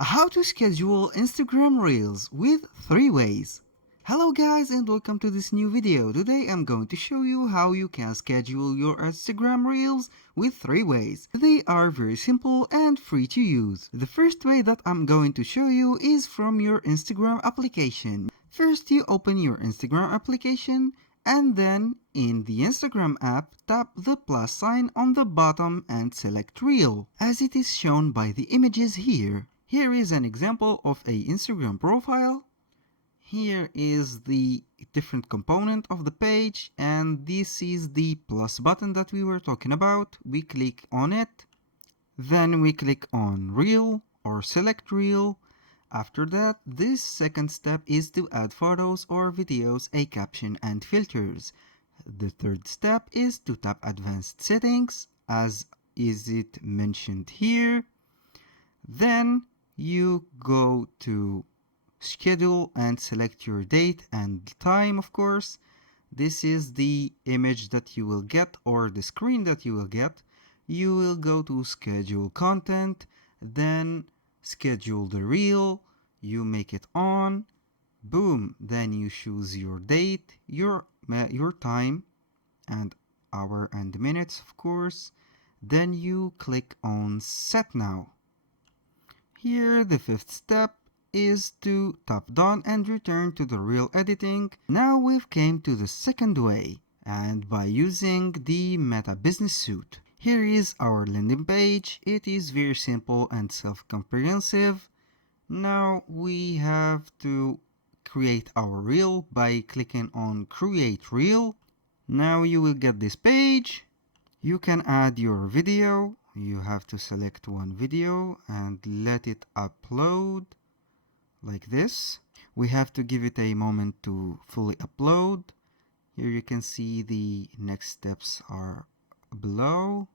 How to schedule Instagram Reels with 3 ways. Hello guys and welcome to this new video. Today I'm going to show you how you can schedule your Instagram Reels with 3 ways. They are very simple and free to use. The first way that I'm going to show you is from your Instagram application. First you open your Instagram application and then in the Instagram app tap the plus sign on the bottom and select Reel, as it is shown by the images here. Here is an example of a Instagram profile. Here is the different component of the page, and this is the plus button that we were talking about. We click on it, then we click on Reel or select Reel. After that, this second step is to add photos or videos, a caption and filters. The third step is to tap advanced settings, as is it mentioned here. Then you go to schedule and select your date and time, of course. This is the image that you will get, or the screen that you will get. You will go to schedule content, then schedule the reel, you make it on, boom, then you choose your date, your time and hour and minutes, of course. Then you click on set now. Here the fifth step is to tap done and return to the reel editing. Now we've came to the second way, and by using the Meta Business Suite. Here is our landing page. It is very simple and self-comprehensive. Now we have to create our reel by clicking on create reel. Now you will get this page. You can add your video. You have to select one video and let it upload like this. We have to give it a moment to fully upload. Here you can see the next steps are below.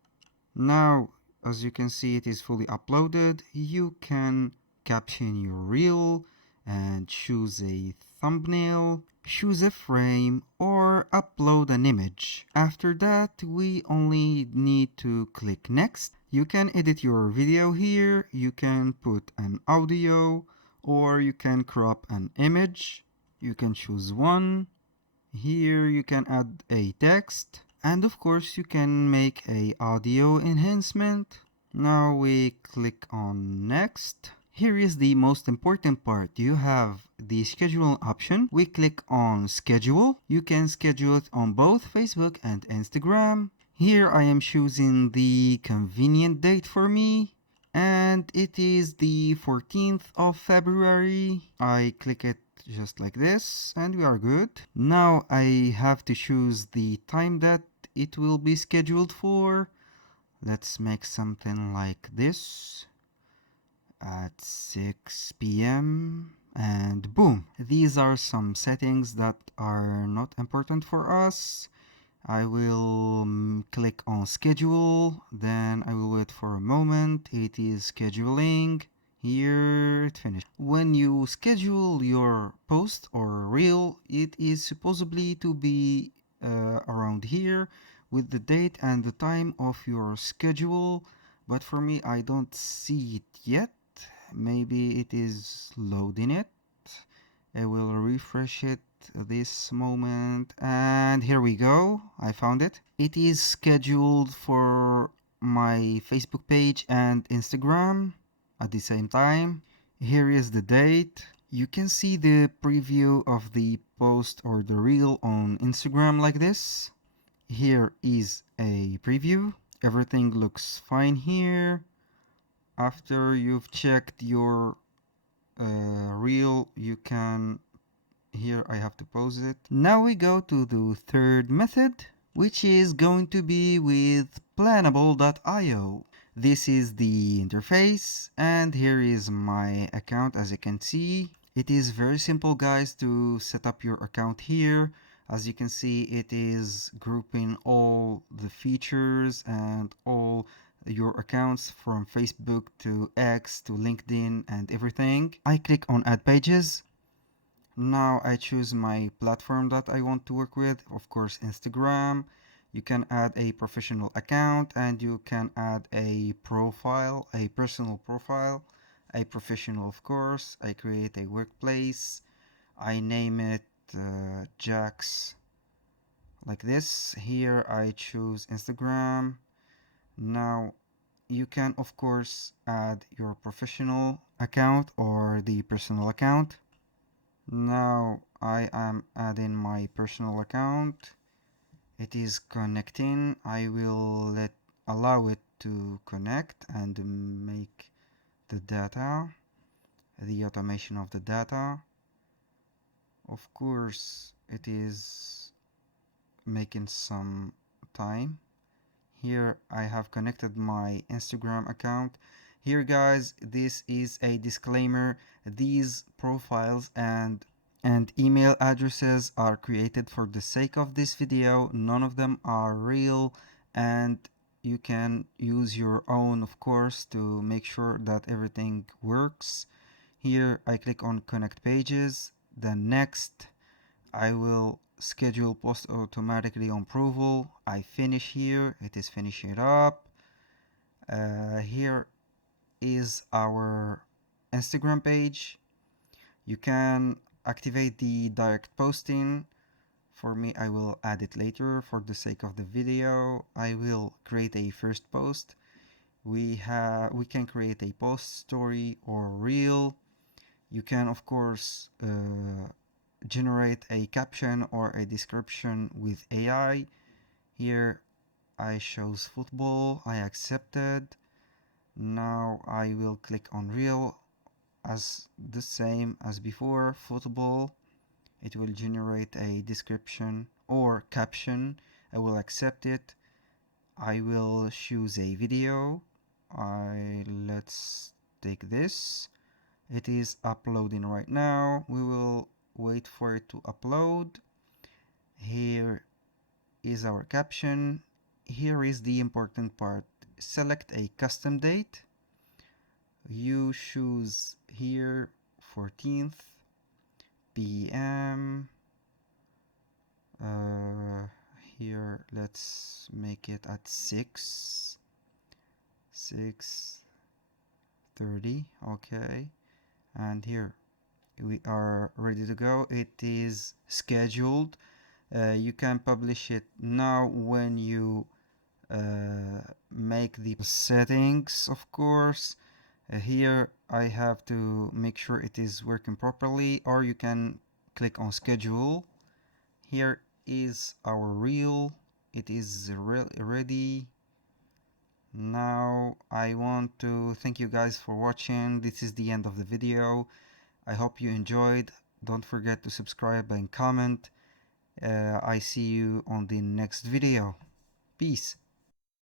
Now, as you can see, it is fully uploaded. You can caption your reel and choose a thumbnail, choose a frame, or upload an image. After that, we only need to click next. You can edit your video here, you can put an audio, or you can crop an image. You can choose one. Here you can add a text, and of course you can make a audio enhancement. Now we click on next. Here is the most important part. You have the schedule option. We click on schedule. You can schedule it on both Facebook and Instagram. Here I am choosing the convenient date for me, and it is the 14th of February. I click it just like this and we are good. Now I have to choose the time that it will be scheduled for. Let's make something like this at 6 p.m. and boom. These are some settings that are not important for us. I will click on schedule, then I will wait for a moment. It is scheduling. Here it finished. When you schedule your post or reel, it is supposedly to be around here with the date and the time of your schedule, but for me I don't see it yet. Maybe it is loading it. I will refresh it this moment, and here we go. I found it. It is scheduled for my Facebook page and Instagram at the same time. Here is the date. You can see the preview of the post or the reel on Instagram like this. Here is a preview. Everything looks fine here. After you've checked your reel, you can, here I have to pause it. Now we go to the third method, which is going to be with Planable.io. This is the interface, and here is my account. As you can see, it is very simple, guys, to set up your account here. As you can see, it is grouping all the features and all your accounts from Facebook to X to LinkedIn and everything. I click on add pages. Now I choose my platform that I want to work with, of course Instagram. You can add a professional account and you can add a profile, a personal profile, a professional, of course. I create a workplace. I name it Jax, like this. Here I choose Instagram. Now you can of course add your professional account or the personal account. Now I am adding my personal account. It is connecting. I will allow it to connect and make the data, the automation of the data. Of course it is making some time. Here I have connected my Instagram account. Here guys, this is a disclaimer. These profiles and email addresses are created for the sake of this video. None of them are real, and you can use your own, of course, to make sure that everything works. Here I click on connect pages. Then next I will schedule post automatically on approval. I finish here. It is finishing up. Here is our Instagram page. You can activate the direct posting. For me, I will add it later for the sake of the video. I will create a first post. We can create a post, story, or reel. You can of course generate a caption or a description with AI. Here I chose football. I accepted. Now I will click on reel, as the same as before, football. It will generate a description or caption. I will accept it. I will choose a video. Let's take this. It is uploading right now. We will wait for it to upload. Here is our caption. Here is the important part. Select a custom date. You choose here 14th p.m. Here let's make it at 6:30. Okay, and here we are ready to go. It is scheduled. You can publish it now when you make the settings, of course. Here I have to make sure it is working properly, or you can click on schedule. Here is our reel. It is ready. Now I want to thank you guys for watching. This is the end of the video. I hope you enjoyed. Don't forget to subscribe and comment. I see you on the next video. Peace.